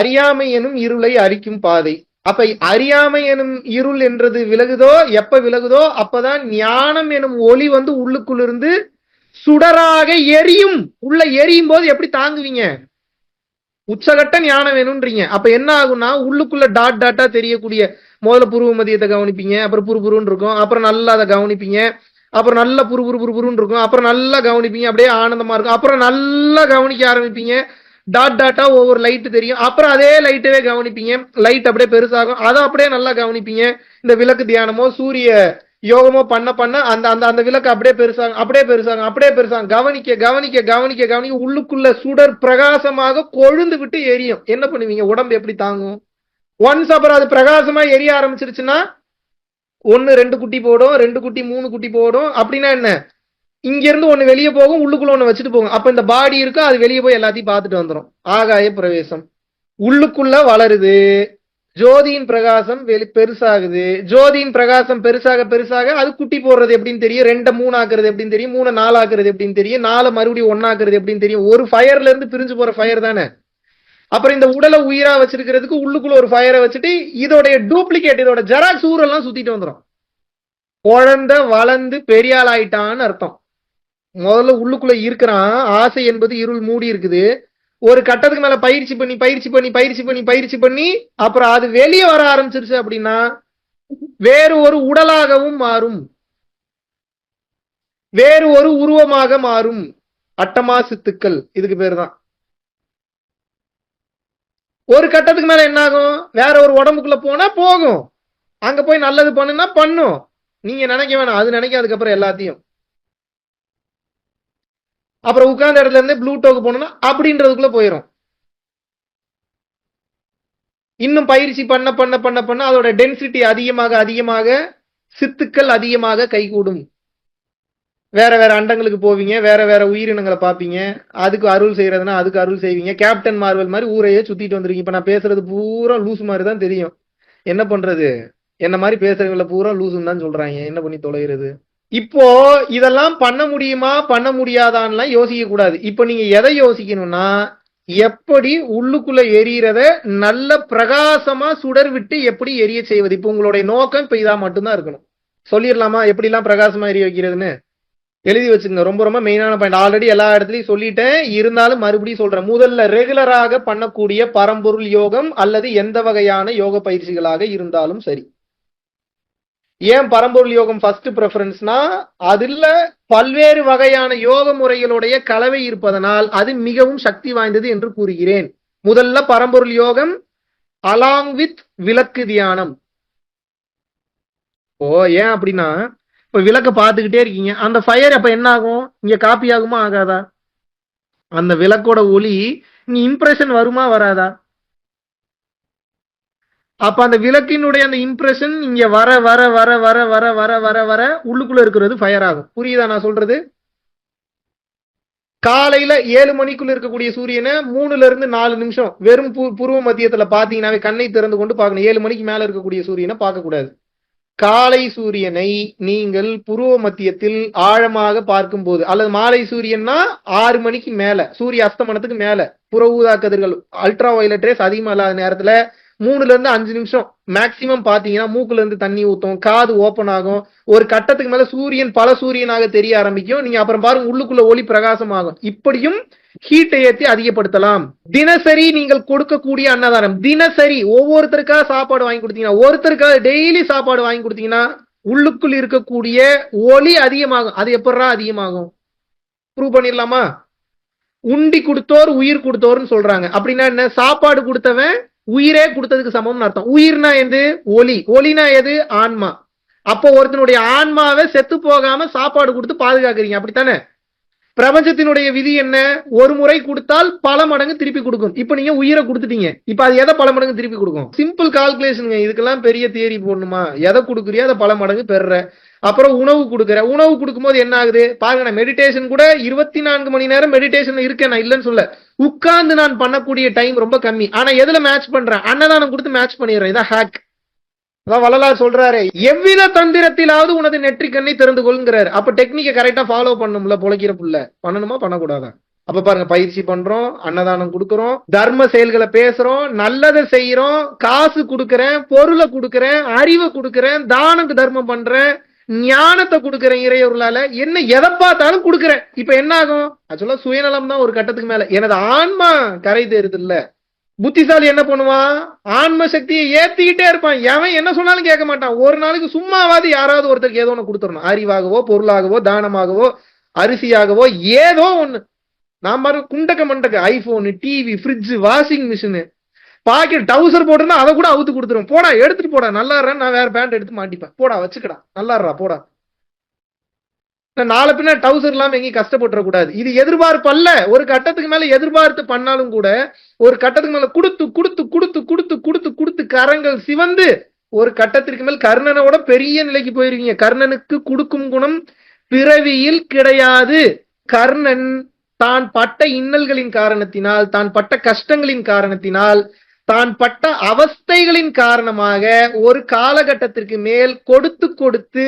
அறியாமை எனும் இருளை அரிக்கும் பாதை. அப்ப அறியாமை எனும் இருள் என்றது விலகுதோ, எப்ப விலகுதோ அப்பதான் ஞானம் எனும் ஒளி வந்து உள்ளுக்குள்ள இருந்து சுடராக எரியும். உள்ள எரியும் போது எப்படி தாங்குவீங்க? உச்சகட்ட ஞானம் வேணும்ன்றீங்க. அப்ப என்ன ஆகும்னா, உள்ளுக்குள்ள டாட் டாட்டா தெரியக்கூடிய, முதல்ல புருவ மதியத்தை கவனிப்பீங்க, அப்புறம் புருன்னு இருக்கும், அப்புறம் நல்லா அதை கவனிப்பீங்க, அப்புறம் நல்லா புருன்னு இருக்கும், அப்புறம் நல்லா கவனிப்பீங்க, அப்படியே ஆனந்தமா இருக்கும், அப்புறம் நல்லா கவனிக்க ஆரம்பிப்பீங்க, டாட் டாட்டா ஒவ்வொரு லைட் தெரியும், அப்புறம் அதே லைட்டவே கவனிப்பீங்க, லைட் அப்படியே பெருசாகும், அதை அப்படியே நல்லா கவனிப்பீங்க. இந்த விளக்கு தியானமோ சூரிய யோகமோ பண்ண பண்ண அந்த அந்த அந்த விளக்கு அப்படியே பெருசாகும், அப்படியே பெருசாகும், அப்படியே பெருசாகும். கவனிக்க கவனிக்க கவனிக்க கவனிக்க உள்ளுக்குள்ள சுடர் பிரகாசமாக கொழுந்து விட்டு எரியும். என்ன பண்ணுவீங்க? உடம்பு எப்படி தாங்கும்? ஒன்ஸ் அப்புறம் அது பிரகாசமா எரிய ஆரம்பிச்சிருச்சுன்னா 1 2 குட்டி போடும், 2 குட்டி 3 குட்டி போடும். அப்படின்னா என்ன? இங்க இருந்து ஒண்ணு வெளியே போகும், உள்ளுக்குள்ள ஒண்ணு வச்சுட்டு போகும். அப்ப இந்த பாடி இருக்கும், அது வெளியே போய் எல்லாத்தையும் பார்த்துட்டு வந்துடும். ஆகாய பிரவேசம். உள்ளுக்குள்ள வளருது, ஜோதியின் பிரகாசம் பெருசாகுது. ஜோதியின் பிரகாசம் பெருசாக பெருசாக அது குட்டி போடுறது எப்படின்னு தெரியும், 2 3 ஆக்குறது எப்படின்னு தெரியும், 3 4 ஆக்குறது எப்படின்னு தெரியும், 4 மறுபடியும் 1 ஆக்குறது எப்படின்னு தெரியும். ஒரு ஃபயர்ல இருந்து பிரிஞ்சு போற ஃபயர் தானே. அப்புறம் இந்த உடலை உயிரா வச்சிருக்கிறதுக்கு உள்ளுக்குள்ள ஒரு ஃபயரை வச்சுட்டு இதோடைய டூப்ளிகேட், இதோட ஜெராக்ஸ் ஊரெல்லாம் சுத்திட்டு வந்துடும். குழந்தை வளர்ந்து பெரிய ஆள் ஆயிட்டான்னு அர்த்தம். முதல்ல உள்ளுக்குள்ள இருக்கிறான், ஆசை என்பது இருள் மூடி இருக்குது. ஒரு கட்டத்துக்கு மேல பயிற்சி பண்ணி பயிற்சி பண்ணி பயிற்சி பண்ணி பயிற்சி பண்ணி அப்புறம் அது வெளியே வர ஆரம்பிச்சிருச்சு அப்படின்னா வேறு ஒரு உடலாகவும் மாறும், வேறு ஒரு உருவமாக மாறும். அட்டமா சித்துக்கள் இதுக்கு பேரு தான். ஒரு கட்டத்துக்கு மேல என்ன ஆகும்? வேற ஒரு உடம்புக்குள்ள போனா போகும், அங்க போய் நல்லது பண்ணுனா பண்ணும். நீங்க நினைக்க வேணாம், அது நினைக்காதுக்கு அப்புறம் எல்லாத்தையும். அப்புறம் உட்கார்ந்த இடத்துல இருந்து ப்ளூட்டோக்கு போனோம்னா அப்படின்றதுக்குள்ள போயிடும். இன்னும் பயிற்சி பண்ண பண்ண பண்ண பண்ண அதோட டென்சிட்டி அதிகமாக அதிகமாக சித்துக்கள் அதிகமாக கைகூடும். வேற வேற அண்டங்களுக்கு போவீங்க, வேற வேற உயிரினங்களை பார்ப்பீங்க, அதுக்கு அருள் செய்யறதுன்னா அதுக்கு அருள் செய்வீங்க. கேப்டன் மார்வல் மாதிரி ஊரையே சுத்திட்டு வந்துருக்கீங்க. இப்ப நான் பேசுறது பூரா லூஸ் மாதிரி தான் தெரியும். என்ன பண்றது? என்ன மாதிரி பேசுறவங்கள பூரா லூசுன்னு தான் சொல்றாங்க. என்ன பண்ணி தொலைகிறது? இப்போ இதெல்லாம் பண்ண முடியுமா பண்ண முடியாதான்லாம் யோசிக்க கூடாது. இப்ப நீங்க எதை யோசிக்கணும்னா, எப்படி உள்ளுக்குள்ள எரியறத நல்ல பிரகாசமா சுடர் விட்டு எப்படி எரிய செய்வது. இப்ப உங்களுடைய நோக்கம் இப்ப இதா மட்டும்தான் இருக்கணும். சொல்லிடலாமா எப்படி எல்லாம் பிரகாசமா எரிய வைக்கிறதுன்னு? எழுதி வச்சுங்க. ரொம்ப ரொம்ப மெயினான பாயிண்ட். ஆல்ரெடி எல்லா இடத்துலயும் சொல்லிட்டேன், இருந்தாலும் மறுபடியும் சொல்றேன். முதல்ல ரெகுலராக பண்ணக்கூடிய பரம்பொருள் யோகம் அல்லது எந்த வகையான யோக பயிற்சிகளாக இருந்தாலும் சரி. ஏன் பரம்பொருள் யோகம் ஃபர்ஸ்ட் ப்ரெஃபரன்ஸ்னா, அதுல பல்வேறு வகையான யோக முறைகளுடைய கலவை இருப்பதனால் அது மிகவும் சக்தி வாய்ந்தது என்று கூறுகிறேன். முதல்ல பரம்பொருள் யோகம் அலாங் வித் விளக்கு தியானம். ஏன் அப்படின்னா, இப்ப விளக்க பார்த்துக்கிட்டே இருக்கீங்க, அந்த ஃபயர் அப்ப என்ன ஆகும்? இங்க காப்பி ஆகுமா ஆகாதா? அந்த விளக்கோட ஒளி இங்க இம்ப்ரெஷன் வருமா வராதா? அப்ப அந்த விளக்கினுடைய அந்த இம்ப்ரெஷன் இங்க வர வர வர வர வர வர வர வர உள்ளுக்குள்ள இருக்கிறது ஃபயர் ஆகும். புரியுதா நான் சொல்றது? காலையில 7 மணிக்குள்ள இருக்கக்கூடிய சூரியனை 3ல இருந்து 4 நிமிஷம் வெறும் புருவ மத்தியத்துல பாத்தீங்கன்னாவே, கண்ணை திறந்து கொண்டு பார்க்கணும். 7 மணிக்கு மேல இருக்கக்கூடிய சூரியனை பார்க்க கூடாது. காலை சூரியனை நீங்கள் புருவ மத்தியத்தில் ஆழமாக பார்க்கும் போது, அல்லது மாலை சூரியன்னா 6 மணிக்கு மேல, சூரிய அஸ்தமனத்துக்கு மேல, புற ஊதா கதிர்கள் அல்ட்ரா வயலட் ரேஸ் அதிகமா இல்லாத நேரத்துல 3ல இருந்து 5 நிமிஷம் மேக்சிமம் பாத்தீங்கன்னா மூக்குல இருந்து தண்ணி ஊத்தும், காது ஓபன் ஆகும். ஒரு கட்டத்துக்கு மேல சூரியன் பல சூரியனாக தெரிய ஆரம்பிக்கும். நீங்க அப்புறம் பாருங்க உள்ளுக்குள்ள ஒளி பிரகாசமாகும். இப்படியும் ஹீட்டை ஏற்றி அதிகப்படுத்தலாம். தினசரி நீங்கள் கொடுக்கக்கூடிய அன்னதானம், தினசரி ஒவ்வொருத்தருக்காக சாப்பாடு வாங்கி கொடுத்தீங்கன்னா, ஒருத்தருக்காக டெய்லி சாப்பாடு வாங்கி கொடுத்தீங்கன்னா உள்ளுக்குள் இருக்கக்கூடிய ஒளி அதிகமாகும். அது எப்படா அதிகமாகும்? ப்ரூவ் பண்ணிடலாமா? உண்டி கொடுத்தோர் உயிர் கொடுத்தோர்னு சொல்றாங்க. அப்படின்னா என்ன? சாப்பாடு கொடுத்தவன் உயிரே கொடுத்ததுக்கு சமம்னு அர்த்தம். உயிர்னா எது? ஒளி. ஒளினா எது? ஆன்மா. அப்போ ஒருத்தனுடைய ஆன்மாவை செத்து போகாம சாப்பாடு கொடுத்து பாதுகாக்கிறீங்க, அப்படித்தானே? பிரபஞ்சத்தினுடைய விதி என்ன? ஒரு முறை கொடுத்தால் பல மடங்கு திருப்பி கொடுக்கும். இப்ப நீங்க உயிரை கொடுத்துட்டீங்க, இப்ப அது எதை பல மடங்கு திருப்பி கொடுக்கும்? Simple calculation. இதுக்கெல்லாம் பெரிய தியரி போடணுமா? எதை கொடுக்குறியோ அதை பல மடங்கு பெற. அப்புறம் உணவு கொடுக்குற, உணவு கொடுக்கும் போது என்ன ஆகுது பாருங்க. நான் மெடிடேஷன் கூட 24 மணி நேரம் மெடிடேஷன் இருக்கேன், நான் இல்லைன்னு சொல்ல. உட்கார்ந்து நான் பண்ணக்கூடிய டைம் ரொம்ப கம்மி. ஆனா எதுல மேட்ச் பண்றேன்? அன்னதானம் கொடுத்து மேட்ச் பண்ணிடுறேன். இதான் ஹேக். அதான் வள்ளலார் சொல்றாரு, எவ்வித தந்திரத்திலாவது உனது நெற்றி கண்ணை திறந்து கொள்ளுங்கிறாரு. அப்ப டெக்னிக்கை கரெக்டா ஃபாலோ பண்ணும்ல. பொழைக்கிற புள்ள பண்ணணுமா பண்ணக்கூடாதா? அப்ப பாருங்க, பயிற்சி பண்றோம், அன்னதானம் கொடுக்கறோம், தர்ம செயல்களை பேசுறோம், நல்லதை செய்யறோம், காசு கொடுக்கறேன், பொருளை கொடுக்கறேன், அறிவை கொடுக்கறேன், தானத்து தர்மம் பண்றேன், ஞானத்தை கொடுக்கறேன், இறையொருளால என்ன எதை பார்த்தாலும் கொடுக்கறேன். இப்ப என்ன ஆகும்? ஆக்சுவலா சுயநலம் தான் ஒரு கட்டத்துக்கு மேல. எனது ஆன்மா கரை தேறுது இல்ல. புத்திசாலி என்ன பண்ணுவான்? ஆன்ம சக்தியை ஏத்திக்கிட்டே இருப்பான். எவன் என்ன சொன்னாலும் கேட்க மாட்டான். ஒரு நாளைக்கு சும்மாவாது யாராவது ஒருத்தருக்கு ஏதோ ஒண்ணு கொடுத்துடணும். அறிவாகவோ, பொருளாகவோ, தானமாகவோ, அரிசியாகவோ, ஏதோ ஒண்ணு. நான் பாரு குண்டக்க மண்டக்க iPhone, TV, fridge, washing machine, pocket டவுசர் போட்டுனா அதை கூட அவுத்து கொடுத்துரும். போடா எடுத்துட்டு போடா, நல்லா நான் வேற பேண்ட் எடுத்து மாட்டிப்பேன், போடா வச்சுக்கடா, நல்லா போடா. நாளை பின்ன டவுசர் இல்லாம எங்கேயும் கஷ்டப்பட்டுற கூடாது. இது எதிர்பார்ப்பல்ல. ஒரு கட்டத்துக்கு மேல எதிர்பார்த்து பண்ணாலும் கூட ஒரு கட்டத்துக்கு மேல கொடுத்து கொடுத்து கொடுத்து கொடுத்து கொடுத்து கொடுத்து கரங்கள் சிவந்து ஒரு கட்டத்திற்கு மேல் கர்ணனோட பெரிய நிலைக்கு போயிருவீங்க. கர்ணனுக்கு கொடுக்கும் குணம் பிறவியில் கிடையாது. கர்ணன் தான் பட்ட இன்னல்களின் காரணத்தினால், தான் பட்ட கஷ்டங்களின் காரணத்தினால், தான் பட்ட அவஸ்தைகளின் காரணமாக ஒரு காலகட்டத்திற்கு மேல் கொடுத்து கொடுத்து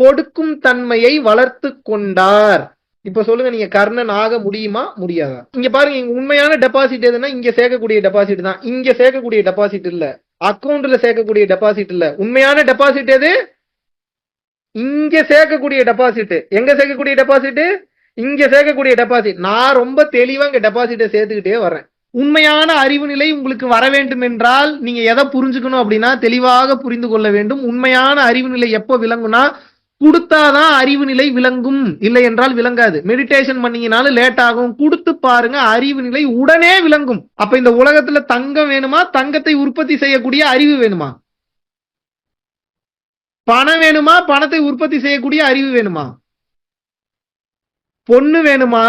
கொடுக்கும் தன்மையை வளர்த்து கொண்டார். இப்ப சொல்லுங்க, நீங்க கர்ணன் ஆக முடியுமா முடியாதா? இங்க பாருங்க, இங்க உண்மையான டெபாசிட் எதுனா இங்க சேர்க்கக்கூடிய டெபாசிட் தான். இங்க சேர்க்கக்கூடிய டெபாசிட் இல்ல, அக்கௌண்ட்ல சேர்க்கக்கூடிய டெபாசிட் இல்ல. உண்மையான டெபாசிட் எது? இங்க சேர்க்கக்கூடிய டெபாசிட். எங்க சேர்க்கக்கூடிய டெபாசிட்? இங்க சேர்க்கக்கூடிய டெபாசிட். நான் ரொம்ப தெளிவா இங்க டெபாசிட்டை சேர்த்துக்கிட்டே வரேன். உண்மையான அறிவு நிலை உங்களுக்கு வர வேண்டும் என்றால் நீங்க எதை புரிஞ்சுக்கணும் அப்படின்னா, தெளிவாக புரிந்து கொள்ள வேண்டும். உண்மையான அறிவு நிலை எப்போ விளங்குனா, கொடுத்தாதான் அறிவு நிலை விளங்கும், இல்லை என்றால் விளங்காது. மெடிடேஷன் பண்ணீங்கனாலும் லேட் ஆகும். கொடுத்து பாருங்க, அறிவு நிலை உடனே விளங்கும். அப்ப இந்த உலகத்துல தங்கம் வேணுமா? தங்கத்தை உற்பத்தி செய்யக்கூடிய அறிவு வேணுமா? பணம் வேணுமா? பணத்தை உற்பத்தி செய்யக்கூடிய அறிவு வேணுமா? பொண்ணு வேணுமா?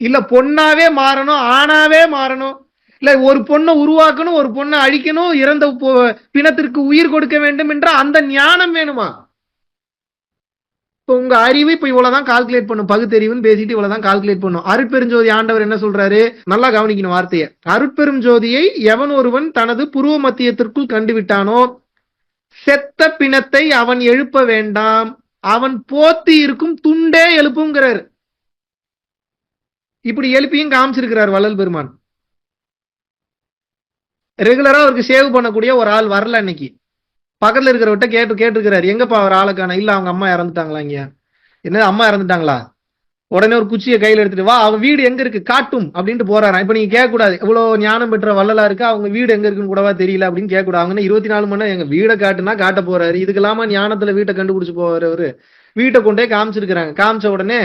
இல்ல பொண்ணாவே மாறணும், ஆணாவே மாறணும், இல்ல ஒரு பொண்ணை உருவாக்கணும், ஒரு பொண்ணை அழிக்கணும், இறந்த பிணத்திற்கு உயிர் கொடுக்க வேண்டும் என்ற அந்த ஞானம் வேணுமா? இப்ப உங்க அறிவு இப்ப இவ்வளவுதான் கால்குலேட் பண்ணும். பகுத்தறிவுன்னு பேசிட்டு இவ்வளவுதான் கால்குலேட் பண்ணும். அருட்பெருஞ்சோதி ஆண்டவர் என்ன சொல்றாரு? நல்லா கவனிக்கணும் வார்த்தையை. அருட்பெரும் ஜோதியை எவன் ஒருவன் தனது புருவ மத்தியத்திற்குள் கண்டுவிட்டானோ, செத்த பிணத்தை அவன் எழுப்ப வேண்டாம், அவன் போத்தி இருக்கும் துண்டே எழுப்புங்கிறார். இப்படி எழுப்பியும் காமிச்சிருக்கிறார் வள்ளல் பெருமான். ரெகுலரா அவருக்கு சேவ் பண்ணக்கூடிய ஒரு ஆள் வரல. அன்னைக்கு பக்கத்துல இருக்கிறவட்ட கேட்டிருக்கிறாரு, எங்கப்பா அவர் ஆளுக்கான? இல்ல அவங்க அம்மா இறந்துட்டாங்களா? இங்க என்ன அம்மா இறந்துட்டாங்களா? உடனே ஒரு குச்சியை கையில எடுத்துட்டு வா, அவங்க வீடு எங்க இருக்கு காட்டும் அப்படின்ட்டு போறாராம். இப்ப நீங்க கேட்க கூடாது, இவ்வளவு ஞானம் பெற்ற வள்ளலா இருக்கு, அவங்க வீடு எங்க இருக்குன்னு கூடவா தெரியல அப்படின்னு கேட்க கூடாது. அவங்க 24 மணி நேரம் எங்க வீடை காட்டுனா காட்ட போறாரு. இதுக்கு இல்லாம ஞானத்துல வீட்டை கண்டுபிடிச்சு போவாரு அவரு. வீட்டை கொண்டே காமிச்சிருக்கிறாங்க. காமிச்ச உடனே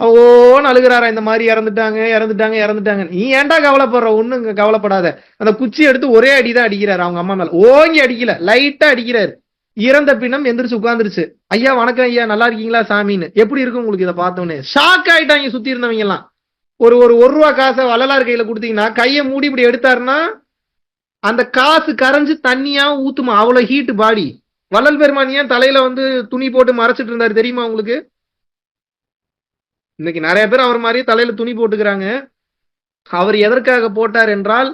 ஓன்னு அழுகிறாரா, இந்த மாதிரி இறந்துட்டாங்க. நீ ஏன்டா கவலைப்படுற? ஒண்ணு கவலைப்படாத. அந்த குச்சி எடுத்து ஒரே அடிதான் அடிக்கிறாரு அவங்க அம்மா மேல. ஓங்கி அடிக்கல, லைட்டா அடிக்கிறாரு. இறந்த பிணம் எந்திரிச்சு உட்கார்ந்துருச்சு. ஐயா வணக்கம் ஐயா, நல்லா இருக்கீங்களா சாமின்னு. எப்படி இருக்கு உங்களுக்கு இதை பார்த்தோன்னே? ஷாக் ஆயிட்டாங்க சுத்தி இருந்தவங்க எல்லாம். ஒரு ரூபா காசை வள்ளலார் கையில கொடுத்தீங்கன்னா, கையை மூடி இப்படி எடுத்தாருன்னா அந்த காசு கரைஞ்சு தண்ணியா ஊத்துமா, அவ்வளவு ஹீட் பாடி. வள்ளல் பெருமான் ஏன் தலையில துணி போட்டு மறைச்சிட்டு இருந்தாரு தெரியுமா உங்களுக்கு? இன்னைக்கு நிறைய பேர் அவர் மாதிரி தலையில துணி போட்டுக்கிறாங்க. அவர் எதற்காக போட்டார் என்றால்,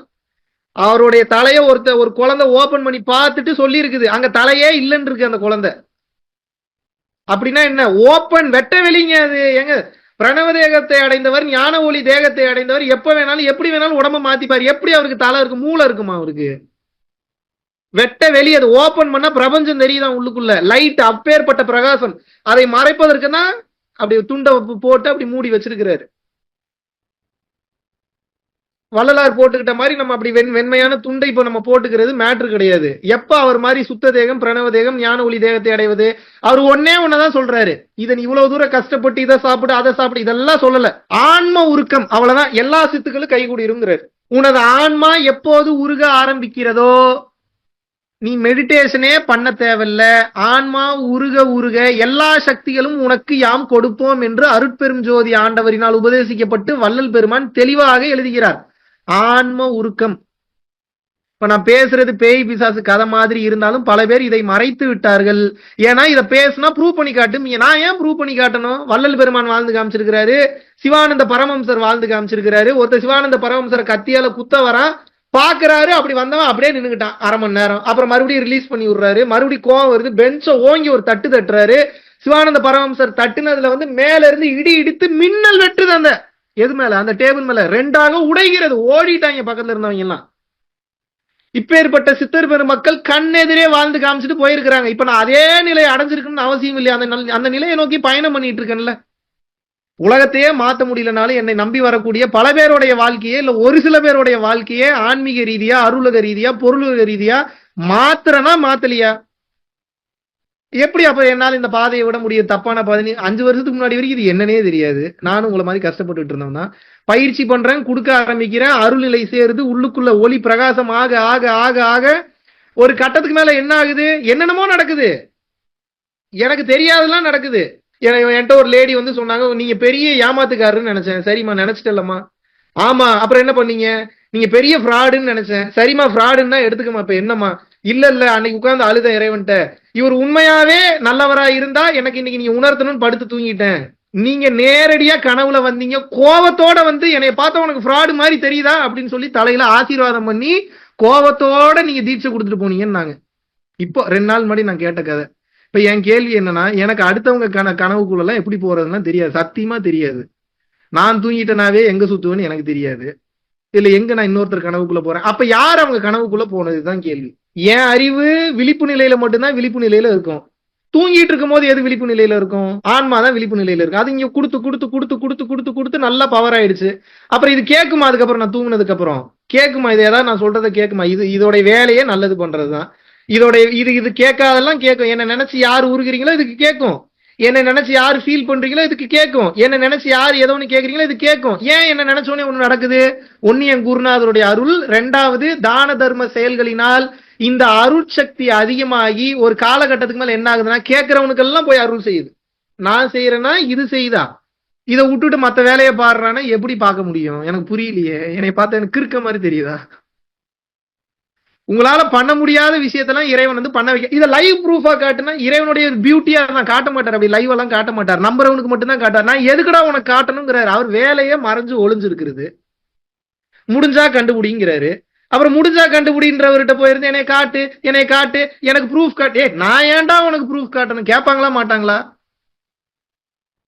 அவருடைய தலையை ஒரு குழந்தை ஓபன் பண்ணி பார்த்துட்டு சொல்லி இருக்குது, அங்க தலையே இல்லைன்னு இருக்கு அந்த குழந்தை. அப்படின்னா என்ன? ஓப்பன் வெட்ட வெளிங்க. அது எங்க பிரணவ தேகத்தை அடைந்தவர், ஞான ஒளி தேகத்தை அடைந்தவர் எப்ப வேணாலும் எப்படி வேணாலும் உடம்ப மாத்திப்பார். எப்படி அவருக்கு தலை இருக்கு? மூளை இருக்குமா அவருக்கு? வெட்ட வெளி. அது ஓபன் பண்ண பிரபஞ்சம் தெரியுதான் உள்ளுக்குள்ள. லைட் அப்பேற்பட்ட பிரகாசம். அதை மறைப்பதற்கு தான் அப்படி துண்டை போட்டு அப்படி மூடி வச்சிருக்கிறாரு. வள்ளலார் போட்டுக்கிட்ட மாதிரி நம்ம அப்படி வெண்மையான துண்டை இப்ப நம்ம போட்டுக்கிறது மேட்ரு கிடையாது. எப்ப அவர் மாதிரி சுத்த தேகம், பிரணவ தேகம், ஞான ஒளி தேகத்தை அடைவது? அவர் ஒன்னதான் சொல்றாரு, இதை நீ இவ்வளவு தூரம் கஷ்டப்பட்டு இதை சாப்பிடு அதை சாப்பிடு இதெல்லாம் சொல்லல. ஆன்ம உருக்கம், அவ்வளவுதான். எல்லா சித்துக்களும் கைகூடிருங்கிறார். உனது ஆன்மா எப்போது உருக ஆரம்பிக்கிறதோ, நீ மெடிடேஷனே பண்ண தேவையில்ல. ஆன்மா உருக உருக எல்லா சக்திகளும் உனக்கு யாம் கொடுப்போம் என்று அருட்பெரும் ஜோதி ஆண்டவரினால் உபதேசிக்கப்பட்டு வள்ளல் பெருமான் தெளிவாக எழுதுகிறார். ஆன்ம உருக்கம். இப்ப நான் பேசுறது பேய் பிசாசு கதை மாதிரி இருந்தாலும் பல பேர் இதை மறைத்து விட்டார்கள். ஏன்னா இதை பேசினா ப்ரூவ் பண்ணி காட்டும். நான் ஏன் ப்ரூவ் பண்ணி காட்டணும்? வள்ளல் பெருமான் வாழ்ந்து காமிச்சிருக்கிறாரு, சிவானந்த பரமஹம்சர் வாழ்ந்து காமிச்சிருக்கிறாரு. ஒருத்தர் சிவானந்த பரமஹம்சரை கத்தியால குத்த வரான், பாக்குறாரு, அப்படி வந்தவன் அப்படியே நின்னுக்கிட்டான் அரை மணி நேரம். அப்புறம் மறுபடியும் ரிலீஸ் பண்ணி விடுறாரு. மறுபடியும் கோவம் வருது, பெஞ்ச ஓங்கி ஒரு தட்டு தட்டுறாரு. சிவானந்த பரமஹம்சர் தட்டுனதுல மேல இருந்து இடி இடித்து மின்னல் வெட்டுது. அந்த எது மேல? அந்த டேபிள் மேல 2ஆக உடைகிறது. ஓடிட்டாங்க பக்கத்துல இருந்தவங்க எல்லாம். இப்பேற்பட்ட சித்தர் பெருமக்கள் கண்ணெதிரே வாழ்ந்து காமிச்சிட்டு போயிருக்கிறாங்க. இப்ப நான் அதே நிலையை அடைஞ்சிருக்கணும்னு அவசியம் இல்லையா? அந்த நிலையை நோக்கி பயணம் பண்ணிட்டு இருக்கேன்ல. உலகத்தையே மாத்த முடியலனாலும் என்னை நம்பி வரக்கூடிய பல பேருடைய வாழ்க்கையே, இல்ல ஒரு சில பேருடைய வாழ்க்கையே ஆன்மீக ரீதியா, அருளக ரீதியா, பொருளுக ரீதியா மாத்திரனா மாத்தலையா? எப்படி அப்ப என்னால இந்த பாதையை விட முடியும்? தப்பான பாதை. 5 வருஷத்துக்கு முன்னாடி வரைக்கும் இது என்னன்னே தெரியாது. நானும் உங்களை மாதிரி கஷ்டப்பட்டுட்டு இருந்தோம்னா, பயிற்சி பண்றேன், கொடுக்க ஆரம்பிக்கிறேன், அருள்நிலை சேருது, உள்ளுக்குள்ள ஒளி பிரகாசம் ஆக ஆக ஆக ஆக ஒரு கட்டத்துக்கு மேல என்ன ஆகுது? என்னென்னமோ நடக்குது, எனக்கு தெரியாதெல்லாம் நடக்குது. என்கிட்ட ஒரு லேடி வந்து சொன்னாங்க, நீங்க பெரிய ஏமாத்துக்காரன்னு நினைச்சேன். சரிம்மா, நினைச்சிட்டல்லம்மா. ஆமா, அப்புறம் என்ன பண்ணீங்க? நீங்க பெரிய ஃப்ராடுன்னு நினைச்சேன். சரிம்மா, ஃப்ராடுன்னா எடுத்துக்கமா. இப்ப என்னம்மா? இல்ல அன்னைக்கு உட்கார்ந்து அழுத இறைவன்ட்ட, இவர் உண்மையாவே நல்லவரா இருந்தா எனக்கு இன்னைக்கு நீங்க உணர்த்தணும்னு படுத்து தூங்கிட்டேன். நீங்க நேரடியா கனவுல வந்தீங்க, கோவத்தோட வந்து என்னைய பார்த்தா உனக்கு ஃப்ராடு மாதிரி தெரியுதா அப்படின்னு சொல்லி தலையில ஆசீர்வாதம் பண்ணி கோவத்தோட நீங்க தீட்சை கொடுத்துட்டு போனீங்கன்னாங்க. இப்போ 2 நாள் முன்னாடி நான் கேட்ட கதை. இப்ப என் கேள்வி என்னன்னா, எனக்கு அடுத்தவங்க கனவுக்குள்ள எல்லாம் எப்படி போறதுன்னா தெரியாது, சத்தியமா தெரியாது. நான் தூங்கிட்டனாவே எங்க சுத்துவேன்னு எனக்கு தெரியாது. இல்ல எங்க நான் இன்னொருத்தர் கனவுக்குள்ள போறேன். அப்ப யார் அவங்க கனவுக்குள்ள போனதுதான் கேள்வி. என் அறிவு விழிப்பு நிலையில மட்டும்தான் விழிப்பு நிலையில இருக்கும். தூங்கிட்டு இருக்கும் போது எது விழிப்பு நிலையில இருக்கும்? ஆன்மா தான் விழிப்பு நிலையில இருக்கும். அது இங்க கொடுத்து கொடுத்து கொடுத்து கொடுத்து கொடுத்து கொடுத்து நல்லா பவர் ஆயிடுச்சு. அப்புறம் இது கேட்குமா? அதுக்கப்புறம் நான் தூங்குனதுக்கு அப்புறம் கேட்குமா? இது ஏதாவது நான் சொல்றதை கேட்குமா? இதோட வேலையே நல்லது பண்றதுதான். இதோட இது கேட்காதெல்லாம் கேட்கும். என்ன நினைச்சு யார் உருகிறீங்களோ இதுக்கு கேட்கும். என்ன நினைச்சு யாரு ஃபீல் பண்றீங்களோ இதுக்கு கேட்கும். என்ன நினைச்சு யார் ஏதோ ஒண்ணு கேட்கறீங்களோ இது கேட்கும். ஏன் என்ன நினைச்சோன்னே ஒண்ணு நடக்குது? ஒன்னு என் குருநாதருடைய அருள், 2வது தான தர்ம செயல்களினால் இந்த அருட்சக்தி அதிகமாகி ஒரு காலகட்டத்துக்கு மேல என்ன ஆகுதுன்னா, கேட்கிறவனுக்கெல்லாம் போய் அருள் செய்யுது. நான் செய்யறேன்னா இது செய்தா, இதை விட்டுட்டு மத்த வேலையை பாடுறான்னா எப்படி பார்க்க முடியும்? எனக்கு புரியலையே. என்னை பார்த்தா எனக்கு கிறுக்க மாதிரி தெரியுதா? உங்களால பண்ண முடியாத விஷயத்தெல்லாம் இறைவன் வந்து பண்ண வைக்க. இதை லைவ் ப்ரூஃபா காட்டுனா இறைவனுடைய பியூட்டியா நான் காட்ட மாட்டார். அப்படி லைவ் எல்லாம் காட்ட மாட்டார். நம்புறவனுக்கு மட்டும்தான் காட்டார். நான் எதுக்குடா உனக்கு காட்டணுங்கிறாரு. அவர் வேலையே மறைஞ்சு ஒளிஞ்சிருக்கிறது. முடிஞ்சா கண்டுபிடிங்கிறாரு. அப்புறம் முடிஞ்சா கண்டுபிடின்றவர்கிட்ட போயிருந்து என்னை காட்டு என்னை காட்டு எனக்கு ப்ரூஃப் காட்டு. நான் ஏன்டா உனக்கு ப்ரூஃப் காட்டணும்? கேட்பாங்களா மாட்டாங்களா?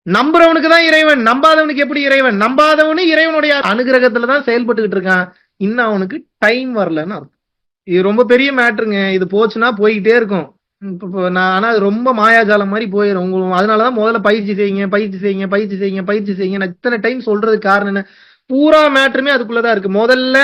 நம்புறவனுக்கு தான் இறைவன், நம்பாதவனுக்கு எப்படி இறைவன்? நம்பாதவனு இறைவனுடைய அனுகிரகத்துலதான் செயல்பட்டுக்கிட்டு இருக்கான். இன்னும் அவனுக்கு டைம் வரலன்னு அர்த்தம். இது ரொம்ப பெரிய மேட்ருங்க. இது போச்சுன்னா போய்கிட்டே இருக்கும். ஆனா அது ரொம்ப மாயாஜாலம் மாதிரி போயிடும். அதனாலதான் முதல்ல பயிற்சி செய்யுங்க, பயிற்சி செய்யுங்க, பயிற்சி செய்யுங்க, பயிற்சி செய்யுங்க. நான் இத்தனை டைம் சொல்றதுக்கு காரணம் என்ன? பூரா மேட்ருமே அதுக்குள்ளதான் இருக்கு. முதல்ல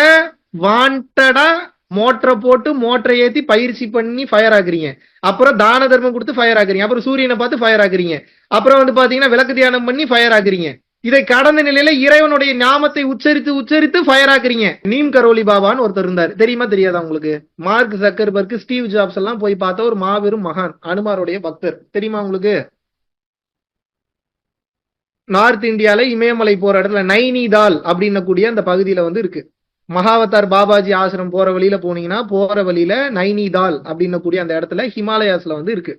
வாண்டடா மோட்டரை போட்டு மோட்டரை ஏத்தி பயிற்சி பண்ணி ஃபயர் ஆக்குறீங்க. அப்புறம் தான தர்மம் கொடுத்து ஃபயர் ஆக்குறீங்க. அப்புறம் சூரியனை பார்த்து ஃபயர் ஆக்குறீங்க. அப்புறம் வந்து பாத்தீங்கன்னா விளக்கு தியானம் பண்ணி ஃபயர் ஆக்குறீங்க. இதை கடந்த நிலையில இறைவனுடைய நாமத்தை உச்சரித்து உச்சரித்து ஃபயர் ஆக்குறீங்க. நீம் கரோலி பாபான்னு ஒருத்தர் இருந்தார். தெரியுமா தெரியாதா உங்களுக்கு? மார்க் ஜக்கர்பர்க், ஸ்டீவ் ஜாப்ஸ் எல்லாம் போய் பார்த்த ஒரு மாபெரும் மகான், அனுமாருடைய பக்தர். தெரியுமா உங்களுக்கு? நார்த் இந்தியால இமயமலை போற இடத்துல நைனிதால் அப்படின்னு கூடிய அந்த பகுதியில வந்து இருக்கு. மகாவதார் பாபாஜி ஆசிரம் போற வழியில போனீங்கன்னா போற வழியில நைனிதால் அப்படின்னு கூடிய அந்த இடத்துல ஹிமாலயாஸ்ல வந்து இருக்கு.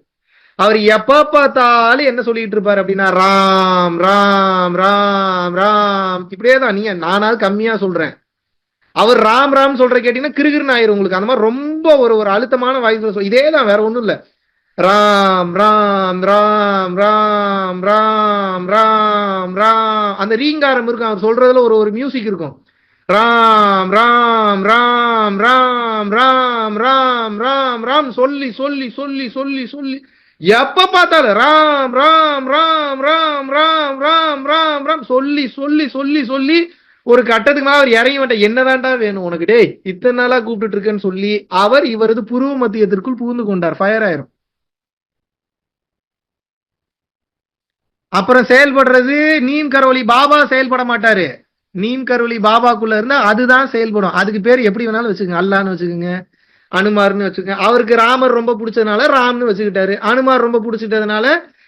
அவர் எப்ப பார்த்தாலும் என்ன சொல்லிட்டு இருப்பாரு அப்படின்னா, ராம் ராம் ராம் ராம். இப்படியேதான். நீங்க நானாவது கம்மியா சொல்றேன். அவர் ராம் ராம் சொல்ற கேட்டீங்கன்னா கிருகிருன்னு ஆயிரும் உங்களுக்கு. அந்த மாதிரி ரொம்ப ஒரு அழுத்தமான வாய்ஸ்ல இதேதான், வேற ஒண்ணும் இல்ல. ராம் ராம் ராம் ராம் ராம் ராம் ராம். அந்த ரீங்காரம் இருக்கும். அவர் சொல்றதுல ஒரு மியூசிக் இருக்கும். ராம் ராம் ராம் ராம் ராம் ராம் ராம் ராம் சொல்லி சொல்லி சொல்லி சொல்லி சொல்லி எப்ப பார்த்தாலும் ராம் ராம் ராம் ராம் ராம் ராம் ராம் ராம் சொல்லி சொல்லி சொல்லி சொல்லி ஒரு கட்டத்துக்கு மேல அவர் இறங்கி மாட்டேன். என்னதான்டா வேணும் உனக்கு? டேய், இத்தனை நாளா கூப்பிட்டு இருக்கேன்னு சொல்லி அவர் இவரது புருவ மத்தியத்திற்குள் புகுந்து கொண்டார். ஃபயர் ஆயிரும். அப்புறம் செயல்படுறது நீம் கரோலி பாபா செயல்பட மாட்டாரு. நீம் கரோலி பாபாக்குள்ள இருந்தா அதுதான் செயல்படும். அதுக்கு பேர் எப்படி வேணாலும் வச்சுக்கோங்க. அல்லான்னு வச்சுக்கோங்க, அனுமார்னு வச்சுக்கோங்க. அவருக்கு ராமர் ரொம்ப பிடிச்சதுனால ராம்னு வச்சுக்கிட்டாரு. அனுமார் ரொம்ப பிடிச்சிட்டதுனால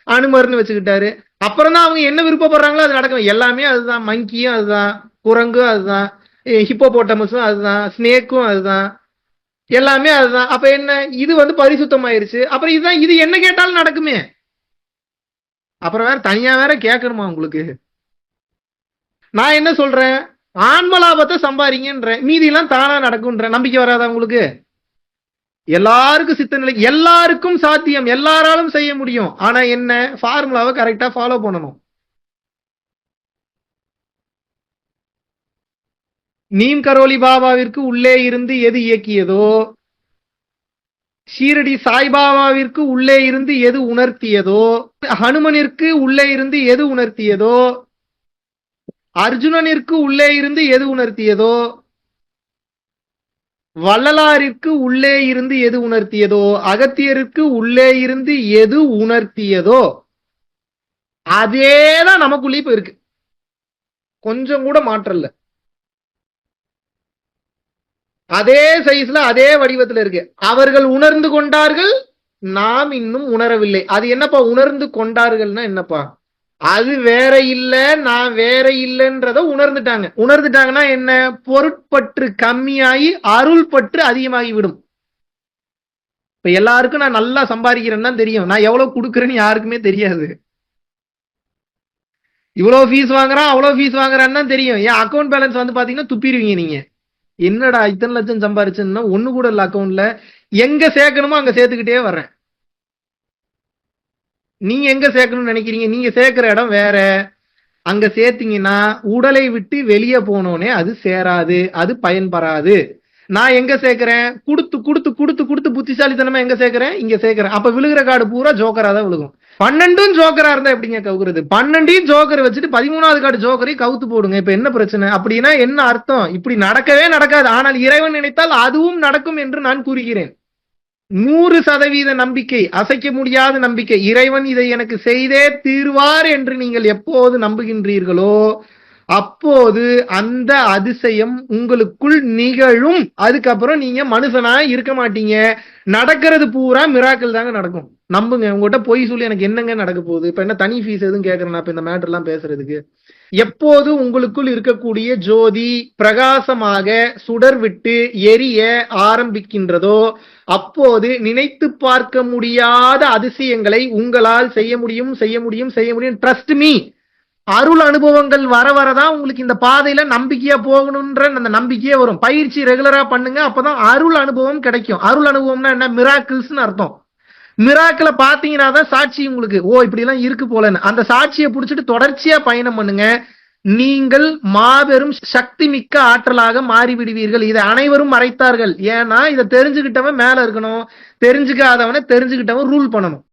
அனுமர்னு வச்சுக்கிட்டாரு. அப்புறம் தான் அவங்க என்ன விருப்பப்படுறாங்களோ அது நடக்கும். எல்லாமே அதுதான். மங்கியும் அதுதான், குரங்கும் அதுதான், ஹிப்போபோட்டமஸும் அதுதான், ஸ்னேக்கும் அதுதான், எல்லாமே அதுதான். அப்ப என்ன? இது வந்து பரிசுத்தமாயிருச்சு. அப்புறம் இதுதான், இது என்ன கேட்டாலும் நடக்குமே. அப்புறம் வேற தனியா வேற கேட்கணுமா உங்களுக்கு? நான் என்ன சொல்றேன்? ஆன்மலாபத்தை சம்பாதிங்கன்றேன். மீதி எல்லாம் தானா நடக்கும்ன்ற நம்பிக்கை வராதா உங்களுக்கு? எல்லாருக்கும் சித்த நிலை, எல்லாருக்கும் சாத்தியம், எல்லாராலும் செய்ய முடியும். ஆனா என்ன? ஃபார்முலாவை கரெக்டா ஃபாலோ பண்ணணும். நீம் கரோலி பாபாவிற்கு உள்ளே இருந்து எது இயக்கியதோ, ஷீரடி சாய்பாபாவிற்கு உள்ளே இருந்து எது உணர்த்தியதோ, ஹனுமனிற்கு உள்ளே இருந்து எது உணர்த்தியதோ, அர்ஜுனனிற்கு உள்ளே இருந்து எது உணர்த்தியதோ, வள்ளலாரிற்கு உள்ளே இருந்து எது உணர்த்தியதோ, அகத்தியருக்கு உள்ளே இருந்து எது உணர்த்தியதோ, அதேதான் நமக்குள்ளே இப்ப இருக்கு. கொஞ்சம் கூட மாற்றல. அதே சைஸ்ல அதே வடிவத்துல இருக்கு. அவர்கள் உணர்ந்து கொண்டார்கள், நாம் இன்னும் உணரவில்லை. அது என்னப்பா உணர்ந்து கொண்டார்கள்னா என்னப்பா? அது வேற இல்ல, நான் வேற இல்லைன்றத உணர்ந்துட்டாங்க. உணர்ந்துட்டாங்கன்னா என்ன? பொருட்பற்று கம்மியாகி அருள் பற்று அதிகமாகி விடும். இப்ப எல்லாருக்கும் நான் நல்லா சம்பாதிக்கிறேன்னு தான் தெரியும், நான் எவ்வளவு கொடுக்குறேன்னு யாருக்குமே தெரியாது. இவ்வளவு ஃபீஸ் வாங்குறான் அவ்வளவு ஃபீஸ் வாங்குறான்னு தான் தெரியும். என் அக்கௌண்ட் பேலன்ஸ் வந்து பாத்தீங்கன்னா துப்பிடுவீங்க நீங்க. என்னடா இத்தனை லட்சம் சம்பாரிச்சுன்னா ஒண்ணு கூட இல்ல அக்கௌண்ட்ல. எங்க சேர்க்கணுமோ அங்க சேர்த்துக்கிட்டே வர்றேன். நீங்க எங்க சேர்க்கணும்னு நினைக்கிறீங்க? நீங்க சேர்க்கிற இடம் வேற. அங்க சேர்த்தீங்கன்னா உடலை விட்டு வெளியே போனோனே அது சேராது, அது பயன்பெறாது. நான் எங்க சேர்க்கிறேன்? கொடுத்து கொடுத்து கொடுத்து கொடுத்து புத்திசாலித்தனமா எங்க சேர்க்கிறேன்? இங்க சேர்க்கிறேன். அப்ப விழுகிற கார்டு பூரா ஜோக்கரா தான் விழுகும். 12 ஜோக்கரா இருந்தா எப்படிங்க கவுக்குறது? 12 ஜோக்கர் வச்சுட்டு 13வது கார்டு ஜோக்கரை கவுத்து போடுங்க. இப்ப என்ன பிரச்சனை? அப்படின்னா என்ன அர்த்தம்? இப்படி நடக்கவே நடக்காது. ஆனால் இறைவன் நினைத்தால் அதுவும் நடக்கும் என்று நான் கூறுகிறேன். 100% நம்பிக்கை, அசைக்க முடியாத நம்பிக்கை. இறைவன் இதை எனக்கு செய்தே தீர்வார் என்று நீங்கள் எப்போது நம்புகின்றீர்களோ அப்போது அந்த அதிசயம் உங்களுக்குள் நிகழும். அதுக்கப்புறம் நீங்க மனுஷனா இருக்க மாட்டீங்க. நடக்கிறது பூரா மிராக்கிள் தாங்க நடக்கும். நம்புங்க. உங்ககிட்ட பொய் சொல்லி எனக்கு என்னங்க நடக்க போகுது? இப்ப என்ன தனி ஃபீஸ் எதுவும் கேட்கறேன் இப்ப இந்த மேட்டர் எல்லாம் பேசுறதுக்கு? எப்போது உங்களுக்குள் இருக்கக்கூடிய ஜோதி பிரகாசமாக சுடர் விட்டு எரிய ஆரம்பிக்கின்றதோ அப்போது நினைத்து பார்க்க முடியாத அதிசயங்களை உங்களால் செய்ய முடியும் செய்ய முடியும் செய்ய முடியும். Trust me. அருள் அனுபவங்கள் வர வரதான் உங்களுக்கு இந்த பாதையில நம்பிக்கையா போகணும்ன்ற அந்த நம்பிக்கையே வரும். பயிற்சி ரெகுலரா பண்ணுங்க, அப்பதான் அருள் அனுபவம் கிடைக்கும். அருள் அனுபவம்னா என்ன? மிராக்கிள்ஸ்னு அர்த்தம். மிராக்கிளை பாத்தீங்கன்னா தான் சாட்சி உங்களுக்கு, ஓ இப்படி எல்லாம் இருக்கு போலன்னு. அந்த சாட்சியை புடிச்சிட்டு தொடர்ச்சியா பயணம் பண்ணுங்க. நீங்கள் மாபெரும் சக்தி மிக்க ஆற்றலாக மாறிவிடுவீர்கள். இதை அனைவரும் மறைத்தார்கள். ஏன்னா இதை தெரிஞ்சுக்கிட்டவன் மேல இருக்கணும், தெரிஞ்சுக்காதவனை தெரிஞ்சுக்கிட்டவன் ரூல் பண்ணணும்.